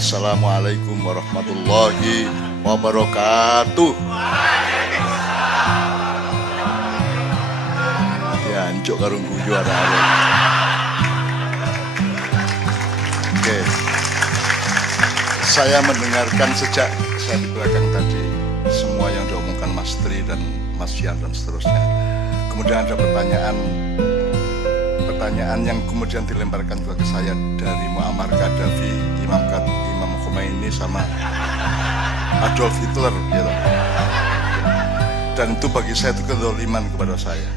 Assalamualaikum warahmatullahi wabarakatuh. Ya, anjuk karo guyu arek-arek. Oke. Saya mendengarkan sejak saya di belakang tadi semua yang diomongkan Mas Tri dan Mas Yan dan seterusnya. Kemudian ada pertanyaan yang kemudian dilemparkan juga ke saya dari Muammar Gaddafi, Imam Khomeini sama Adolf Hitler gitu. Dan itu bagi saya itu kezaliman kepada saya.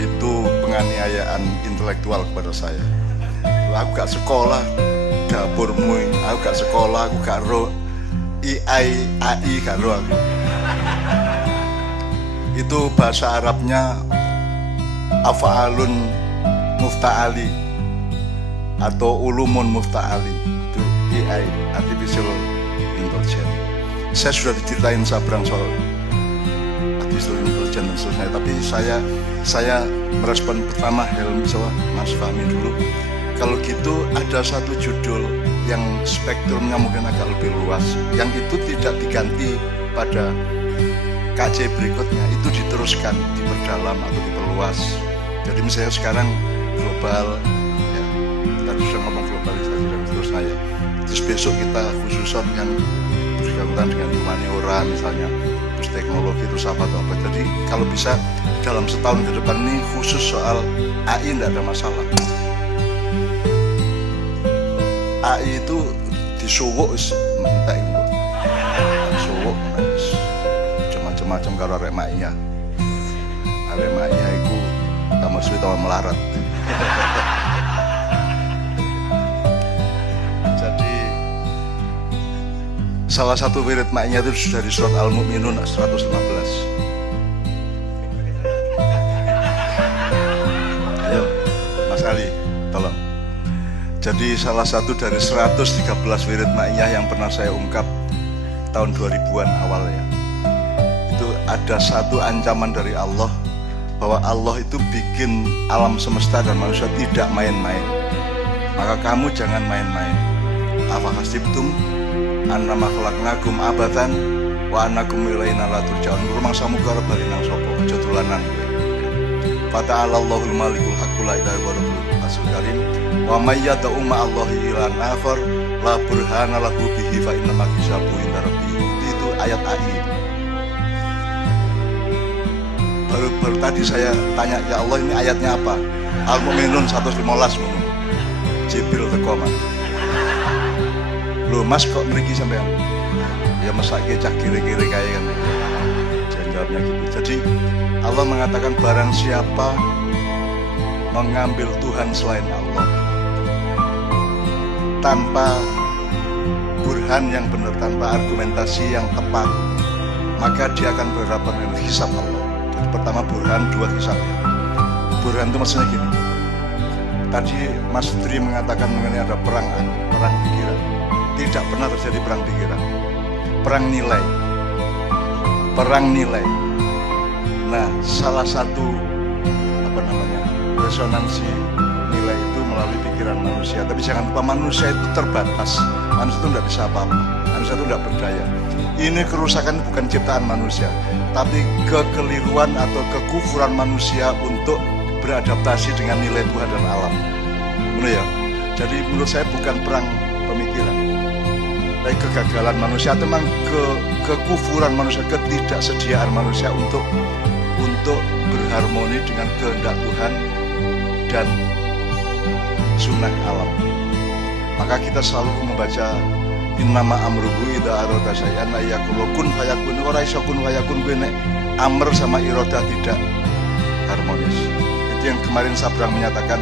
Itu penganiayaan intelektual kepada saya. Aku gak sekolah dapurmu, aku gak sekolah, aku gak ro AI gak ro aku. Itu bahasa Arabnya af'alun mufta'ali atau ulumun mufta'ali, itu AI, artificial intelligence. Saya sudah diceritain sabrang soal artificial intelligence dan seterusnya, tapi saya merespon pertama Helmi sama Mas Fahmi dulu. Kalau gitu ada satu judul yang spektrumnya mungkin agak lebih luas, yang itu tidak diganti pada KJ berikutnya, itu diteruskan, diperdalam atau diperluas. Jadi misalnya sekarang global, ya, tadi sudah ngomong globalisasi dan seterusnya ya. Terus besok kita khususon yang berkaitan dengan humaniora misalnya, terus teknologi, terus apa atau apa. Jadi kalau bisa dalam setahun ke depan ini khusus soal AI tidak ada masalah. AI itu disuwuk mentek itu, disuwuk macam-macam karo arek maknya. Arek maknya itu tambah sulit tambah melarat. Jadi salah satu wirid maknya itu dari surat Al-Mu'minun 115. Ayo Mas Ali, tolong. Jadi salah satu dari 113 wirid maknya yang pernah saya ungkap tahun 2000-an awal ya, itu ada satu ancaman dari Allah bahwa Allah itu bikin alam semesta dan manusia tidak main-main. Maka kamu jangan main-main. Afa hasibtum annama khalaqnakum abatan wa annakum ilaina la turja'un. Rumangsamu karo bali nang sapa aja dolanan kowe. Fata'alallahul malikul haqqul la ilaha illa huwal azizul karim. Wa may yad'u ma'allahi ilahan akhar la burhana lahu bihi fa inna ma hisabu inda rabbih. Itu ayat AI. Baru tadi saya tanya, ya Allah ini ayatnya apa? Al-Mu'minun 115 ngomong. Jibril teko mas. Loh mas kok mriki sampean? Ya mesake cah kiri-kiri kayak kan. Jawabnya gitu. Jadi Allah mengatakan barang siapa mengambil Tuhan selain Allah tanpa burhan yang benar, tanpa argumentasi yang tepat, maka dia akan berhadapan dengan hisab Allah. Jadi pertama burhan, dua hisab. Burhan itu maksudnya gini. Tadi Mas Tri mengatakan mengenai ada perang pikiran. Tidak pernah terjadi perang pikiran. Perang nilai. Nah, salah satu resonansi nilai itu melalui pikiran manusia. Tapi jangan lupa manusia itu terbatas. Manusia itu tidak bisa apa-apa. Manusia itu tidak berdaya. Ini kerusakan bukan ciptaan manusia, tapi kekeliruan atau kekufuran manusia untuk beradaptasi dengan nilai Tuhan dan alam. Benar ya? Jadi menurut saya bukan perang pemikiran, tapi kegagalan manusia, memang kekufuran manusia, ketidaksediaan manusia untuk berharmoni dengan kehendak Tuhan dan sunnah alam. Maka kita selalu membaca innama amruhu idza arada syai'an ayaqulu kun fayakun. Ora iso kun fayakun kuwi nek amr sama iradah tidak harmonis. Itu yang kemarin Sabrang menyatakan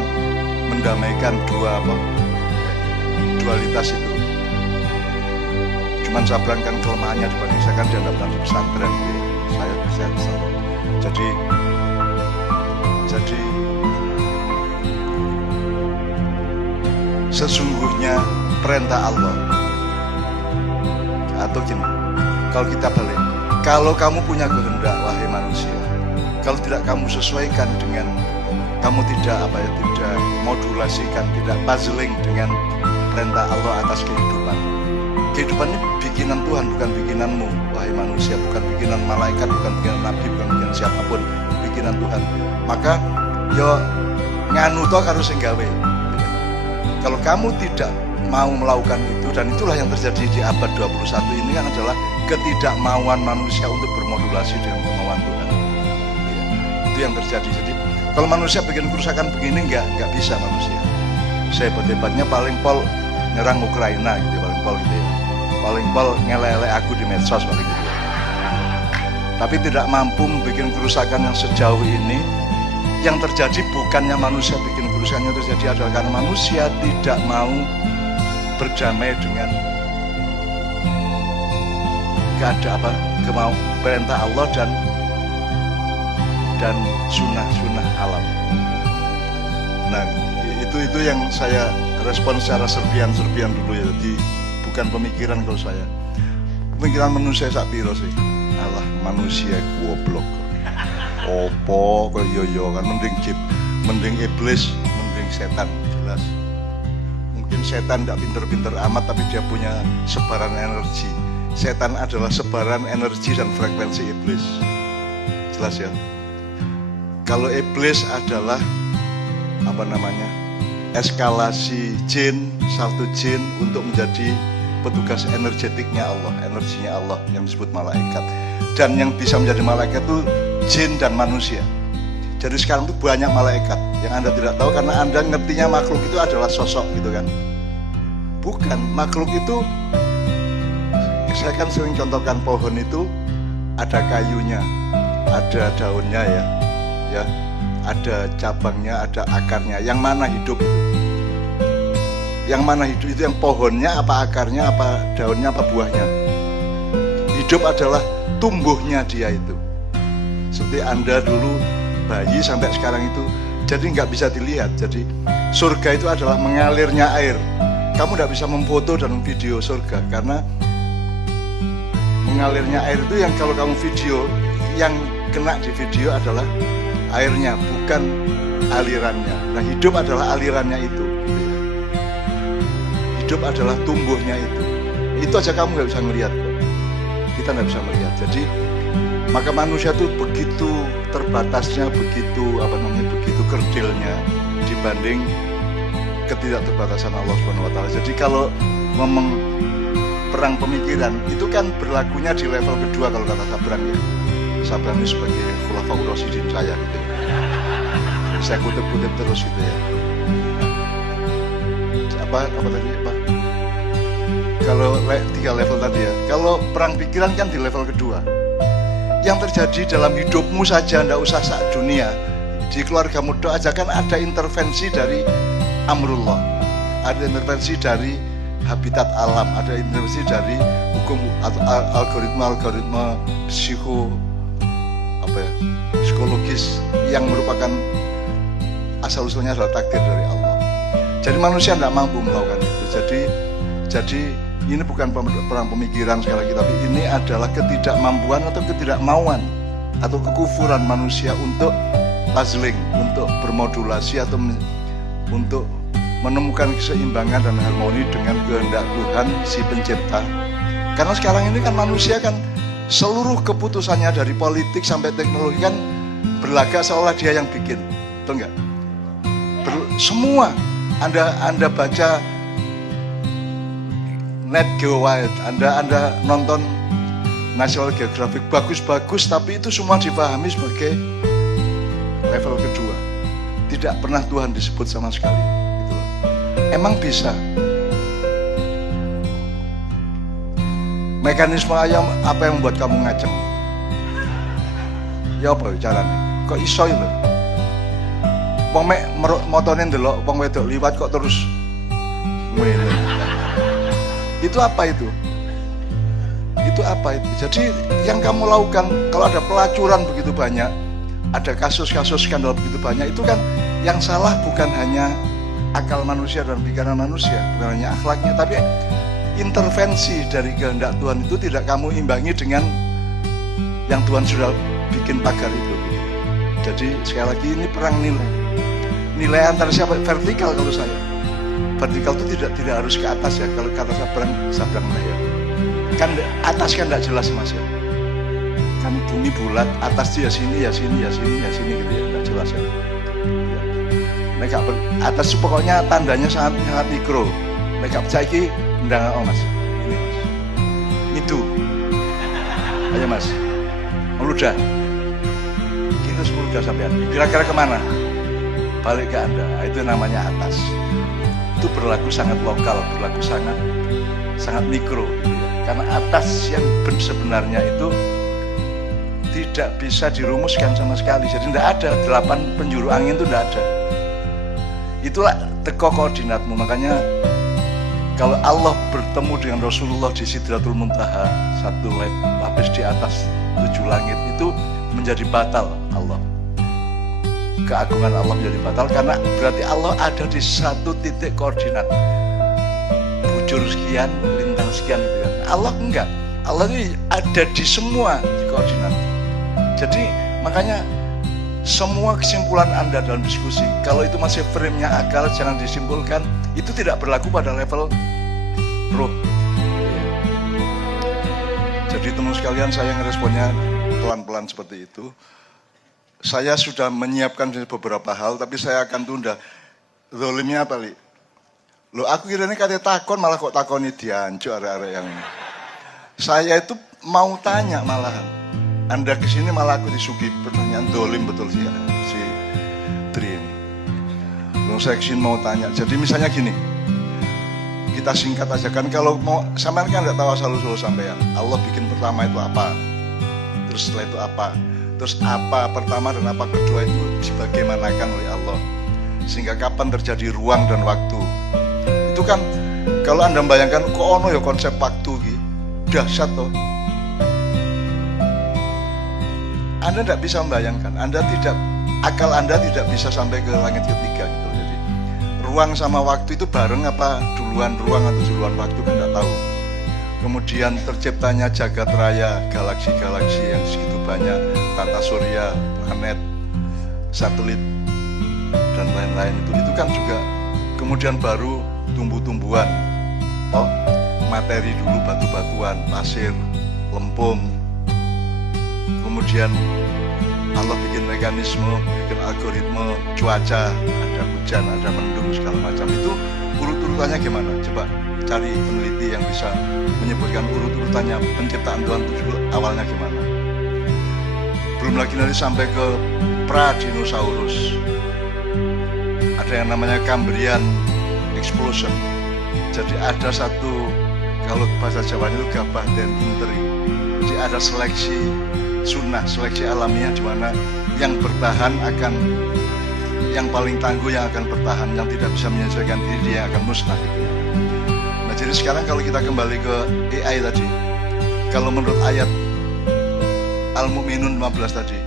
mendamaikan dualitas itu. Cuman Sabrang kan kelemahannya dibanding saya kan dianggap di pesantren. Saya jadi sesungguhnya perintah Allah. Atau gini, kalau kita balik, kalau kamu punya kehendak wahai manusia, kalau tidak kamu sesuaikan dengan, kamu tidak tidak modulasikan, tidak puzzling dengan perintah Allah atas kehidupan. Kehidupan ini bikinan Tuhan, bukan bikinanmu, wahai manusia, bukan bikinan malaikat, bukan bikinan nabi, bukan bikinan siapapun, bikinan Tuhan. Maka yo nganu toh harus nggawe. Kalau kamu tidak mau melakukan itu, dan itulah yang terjadi di abad 21 ini kan adalah ketidakmauan manusia untuk bermodulasi dengan kemauan Tuhan. Ya, itu yang terjadi. Jadi kalau manusia bikin kerusakan begini nggak bisa manusia. Sehebat-hebatnya paling pol nyerang Ukraina gitu, paling pol gitu ya. Paling pol ngelele aku di medsos paling gitu. Tapi tidak mampu bikin kerusakan yang sejauh ini. Yang terjadi bukannya manusia bikin kerusakan, yang terjadi adalah karena manusia tidak mau berdamai dengan perintah Allah dan sunnah alam. Nah, itu yang saya respon secara serpian dulu ya. Jadi bukan pemikiran kalau saya. Pemikiran manusia sak piro sih? Alah, manusia goblok. Opo kok yo kan mending iblis, mending setan jelas. Mungkin setan tidak pinter-pinter amat tapi dia punya sebaran energi. Setan adalah sebaran energi dan frekuensi iblis. Jelas ya. Kalau iblis adalah eskalasi jin, satu jin untuk menjadi petugas energetiknya Allah, energinya Allah yang disebut malaikat. Dan yang bisa menjadi malaikat itu jin dan manusia. Jadi sekarang itu banyak malaikat yang Anda tidak tahu karena Anda ngertinya makhluk itu adalah sosok gitu kan. Bukan, makhluk itu saya kan sering contohkan pohon itu ada kayunya, ada daunnya ya, ada cabangnya, ada akarnya. Yang mana hidup itu? Yang mana hidup itu? Yang pohonnya, apa akarnya, apa daunnya, apa buahnya? Hidup adalah tumbuhnya dia itu. Seperti Anda dulu bayi sampai sekarang itu, jadi nggak bisa dilihat. Jadi surga itu adalah mengalirnya air. Kamu nggak bisa memfoto dan video surga karena mengalirnya air itu yang kalau kamu video, yang kena di video adalah airnya, bukan alirannya. Nah, hidup adalah alirannya itu. Hidup adalah tumbuhnya itu. Itu aja kamu nggak bisa melihat kok. Kita nggak bisa melihat. Jadi maka manusia itu begitu terbatasnya, begitu kerdilnya dibanding ketidakterbatasan Allah Subhanahu wa taala. Jadi kalau ngomong perang pemikiran itu kan berlakunya di level kedua kalau kata Sabran ya. Sabran ini sebagai khulafaur rasyidin saya gitu ya. Saya kutip-kutip terus gitu ya. Apa tadi Pak? Kalau 3 level tadi ya. Kalau perang pikiran kan di level kedua. Yang terjadi dalam hidupmu saja, ndak usah sak dunia. Di keluargamu aja kan ada intervensi dari amrullah. Ada intervensi dari habitat alam, ada intervensi dari hukum atau algoritma psikologis yang merupakan asal usulnya adalah takdir dari Allah. Jadi manusia tidak mampu melakukan itu. Jadi ini bukan perang pemikiran sekali lagi, tapi ini adalah ketidakmampuan atau ketidakmauan atau kekufuran manusia untuk puzzling, untuk bermodulasi atau untuk menemukan keseimbangan dan harmoni dengan kehendak Tuhan si pencipta. Karena sekarang ini kan manusia kan seluruh keputusannya dari politik sampai teknologi kan berlagak seolah dia yang bikin, betul nggak? Semua Anda baca Net Geo Wild, Anda nonton National Geographic, bagus-bagus, tapi itu semua dipahami sebagai level kedua. Tidak pernah Tuhan disebut sama sekali. Gitu. Emang bisa? Mekanisme ayam apa yang membuat kamu ngaceng? Ya apa caranya? Kok iso itu? Wong mek motone ndelok wong wedok liwat kok terus ngene. Itu apa itu? Itu apa itu? Jadi yang kamu lakukan kalau ada pelacuran begitu banyak, ada kasus-kasus skandal begitu banyak, itu kan yang salah bukan hanya akal manusia dan pikiran manusia, bukan hanya akhlaknya, tapi intervensi dari kehendak Tuhan itu tidak kamu imbangi dengan yang Tuhan sudah bikin pagar itu. Jadi sekali lagi ini perang nilai antara siapa? Vertikal kalau saya. vertikal itu tidak harus ke atas ya. Kalau ke atas sabrang ya. Kan atas kan tidak jelas Mas ya. Kan bumi bulat, atas itu ya sini gitu ya, tidak jelas ya. Nek atas itu pokoknya tandanya sangat mikro. Nek percaya iki ndang Mas. Ini Mas. Itu. Ayo Mas. Meludah. Terus meludah sampean. Kira-kira kemana? Balik ke Anda. Itu namanya atas. Itu berlaku sangat lokal, berlaku sangat mikro gitu ya. Karena atas yang sebenarnya itu tidak bisa dirumuskan sama sekali. Jadi tidak ada 8 penjuru angin itu tidak ada. Itulah teko koordinatmu. Makanya kalau Allah bertemu dengan Rasulullah di Sidratul Muntaha, satu lapis di atas 7 langit, itu menjadi batal Allah. Keagungan Allah menjadi batal karena berarti Allah ada di satu titik koordinat. Bujur sekian, lintang sekian gitu kan. Allah enggak. Allah itu ada di semua di koordinat. Jadi makanya semua kesimpulan Anda dalam diskusi, kalau itu masih frame-nya akal, jangan disimpulkan. Itu tidak berlaku pada level roh. Jadi teman sekalian, saya ngeresponnya pelan-pelan seperti itu. Saya sudah menyiapkan beberapa hal, tapi saya akan tunda. Zolimnya apa, Li? Loh, aku kira-kira kata takon, malah kok takoni diancu arek-arek yang... Saya itu mau tanya malahan. Anda kesini malah aku disuguhi pertanyaan dolim betul sih si Tri ini. Loh, saya kesini mau tanya. Jadi misalnya gini, kita singkat aja kan. Kalau mau, sampean kan nggak tahu asal-usul sampean. Allah bikin pertama itu apa, terus setelah itu apa, terus apa pertama dan apa kedua itu sebagaimanakan oleh Allah, sehingga kapan terjadi ruang dan waktu. Itu kan kalau Anda bayangkan kok ono ya konsep waktu gitu, dahsyat toh. Anda tidak bisa membayangkan, akal Anda tidak bisa sampai ke langit ketiga gitu. Jadi ruang sama waktu itu bareng apa duluan ruang atau duluan waktu kan tidak tahu. Kemudian terciptanya jagat raya, galaksi-galaksi yang segitu banyak, tata surya, planet, satelit dan lain-lain itu kan juga. Kemudian baru tumbuh-tumbuhan, materi dulu, batu-batuan, pasir, lempung. Kemudian Allah bikin mekanisme, bikin algoritma cuaca, ada hujan, ada mendung, segala macam. Itu urut-urutannya gimana? Coba cari peneliti yang bisa menyebutkan urut-urutannya penciptaan Tuhan itu dulu awalnya gimana. Belum lagi nanti sampai ke pra-dinosaurus. Ada yang namanya Cambrian explosion. Jadi ada satu, kalau bahasa Jawa itu gabah dan interi. Jadi ada seleksi sunnah, seleksi alamiah di mana yang bertahan akan, yang paling tangguh yang akan bertahan, yang tidak bisa menyesuaikan diri dia akan musnah gitu ya. Nah jadi sekarang kalau kita kembali ke AI tadi, kalau menurut ayat Al-Mu'minun 15 tadi,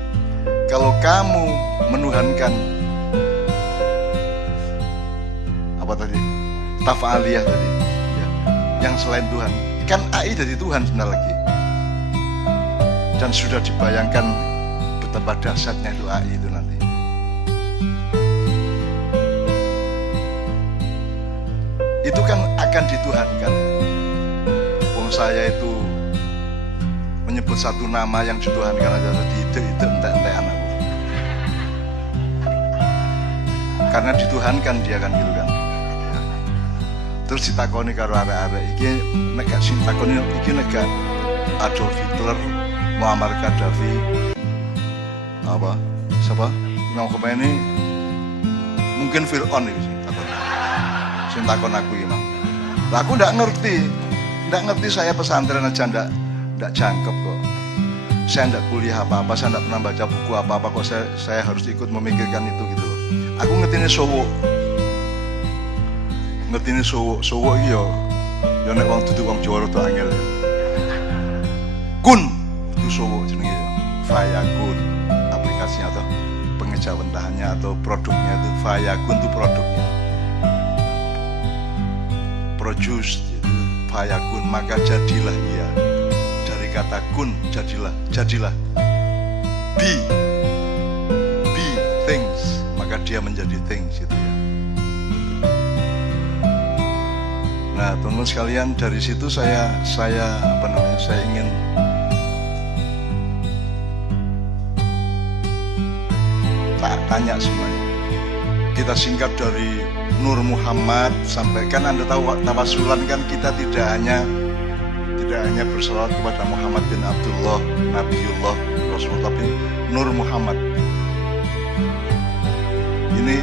kalau kamu menuhankan apa tadi? Taf'aliyah tadi ya, yang selain Tuhan, kan AI jadi Tuhan sebentar lagi. Dan sudah dibayangkan betapa dahsyatnya itu AI itu nanti. Itu kan akan dituhankan. Wong saya itu menyebut satu nama yang dituhankan aja itu entek-entekan aku. Karena dituhankan dia kan gitu kan. Terus ditakoni karo arek-arek iki nek gak sing takoni iki nek gak Adolf Hitler, Muammar Gaddafi, apa? Siapa? Imam Khomeini, mungkin Fir'aun ini sing takon aku Imam. Lah aku ndak ngerti saya pesantren aja ndak jangkep kok. Saya ndak kuliah apa-apa, saya ndak pernah baca buku apa-apa kok saya harus ikut memikirkan itu gitu loh. Aku ngertine sowo. Ngertine sowo iki yo nek wong dudu wong Jawa rada angel ya. Kun sowo jenenge Fayakun, aplikasinya atau pengejawentahannya atau produknya itu Fayakun itu produknya, produce itu Fayakun, maka jadilah ia. Dari kata kun jadilah be things, maka dia menjadi things itu ya. Nah, teman-teman sekalian, dari situ saya ingin tanya semuanya. Kita singkat dari Nur Muhammad sampai, kan Anda tahu tawasulan kan kita tidak hanya berselawat kepada Muhammad bin Abdullah, Nabiullah, Rasulullah, tapi Nur Muhammad. Ini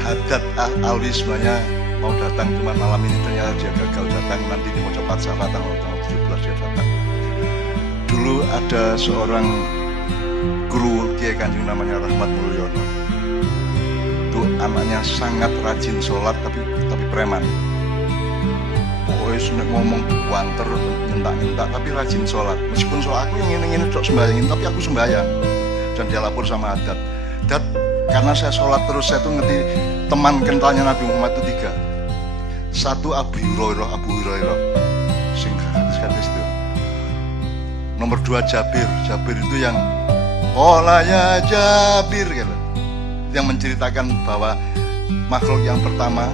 Haddad Alwi sebenarnya mau datang, cuma malam ini ternyata dia gagal datang. Nanti di Mojo Patsara tanggal 17 dia datang. Dulu ada seorang guru Kiai Kanjeng namanya Rahmat Mulyono. Itu anaknya sangat rajin sholat tapi preman. Pokoknya ngomong wanter, nyentak-nyentak tapi rajin sholat. Meskipun sholat aku yang ingin dok sembayangin, tapi aku sembayang. Dan dia lapor sama Haddad. Dad, karena saya sholat terus, saya tuh ngerti teman kentalnya Nabi Muhammad itu 3. 1 Abu Hurairah sing hadis itu. Nomor 2 Jabir itu yang Ola ya Jabir gitu, yang menceritakan bahwa makhluk yang pertama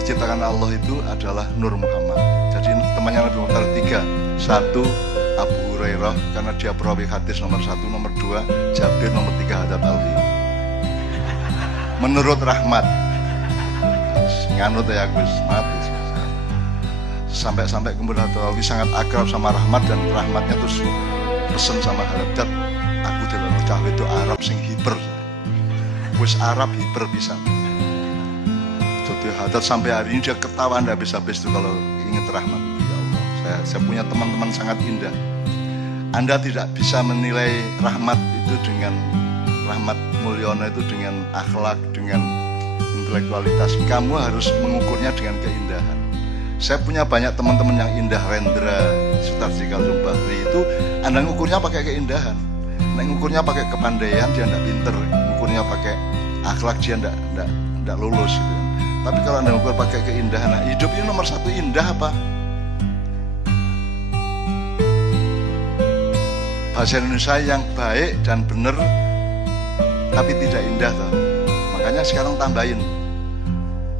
diciptakan Allah itu adalah Nur Muhammad. Jadi temannya Nabi Muhammad 3. 1 Abu Hurairah karena dia perawi hadis nomor 1, nomor 2 Jabir, nomor 3 Haddad Alwi. Menurut Rahmat nganut ya Gus mati. Sampai kemudian Haddad Alwi sangat akrab sama Rahmat, dan Rahmatnya terus pesen sama Haddad, aku tidak mau cah itu Arab sing hiper, wis Arab hiper bisa. Jadi Haddad sampai hari ini dia ketawa nggak habis-habis tuh kalau ingat Rahmat. Ya Allah, saya punya teman-teman sangat indah. Anda tidak bisa menilai Rahmat itu dengan Rahmat Mulyono itu dengan akhlak, dengan intelektualitas. Kamu harus mengukurnya dengan keindahan. Saya punya banyak teman-teman yang indah, Rendra, Sutarji Kalsum Bahri, itu Anda ngukurnya pakai keindahan. Nah, ngukurnya pakai kepandaian, dia tidak pinter. Ngukurnya pakai akhlak, dia tidak lulus gitu. Tapi kalau Anda ngukur pakai keindahan, nah, hidup ini nomor 1 indah apa? Bahasa Indonesia yang baik dan benar tapi tidak indah toh. Makanya sekarang tambahin,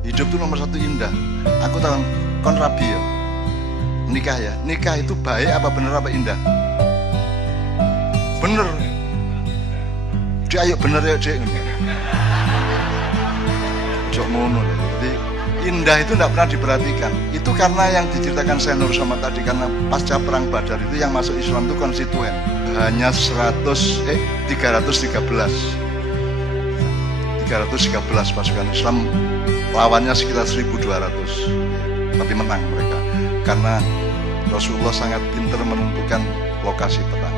hidup itu nomor 1 indah. Aku tahu kon rabi ya, nikah ya, nikah itu baik apa benar apa indah? Bener. Dia ayo bener ya cek. Jok ngono. Jadi indah itu tidak pernah diperhatikan. Itu karena yang diceritakan Syekh Nur Somad tadi, karena pasca perang Badar itu yang masuk Islam itu konstituen hanya 313 pasukan Islam, lawannya sekitar 1200, tapi menang mereka karena Rasulullah sangat pintar menentukan lokasi perang.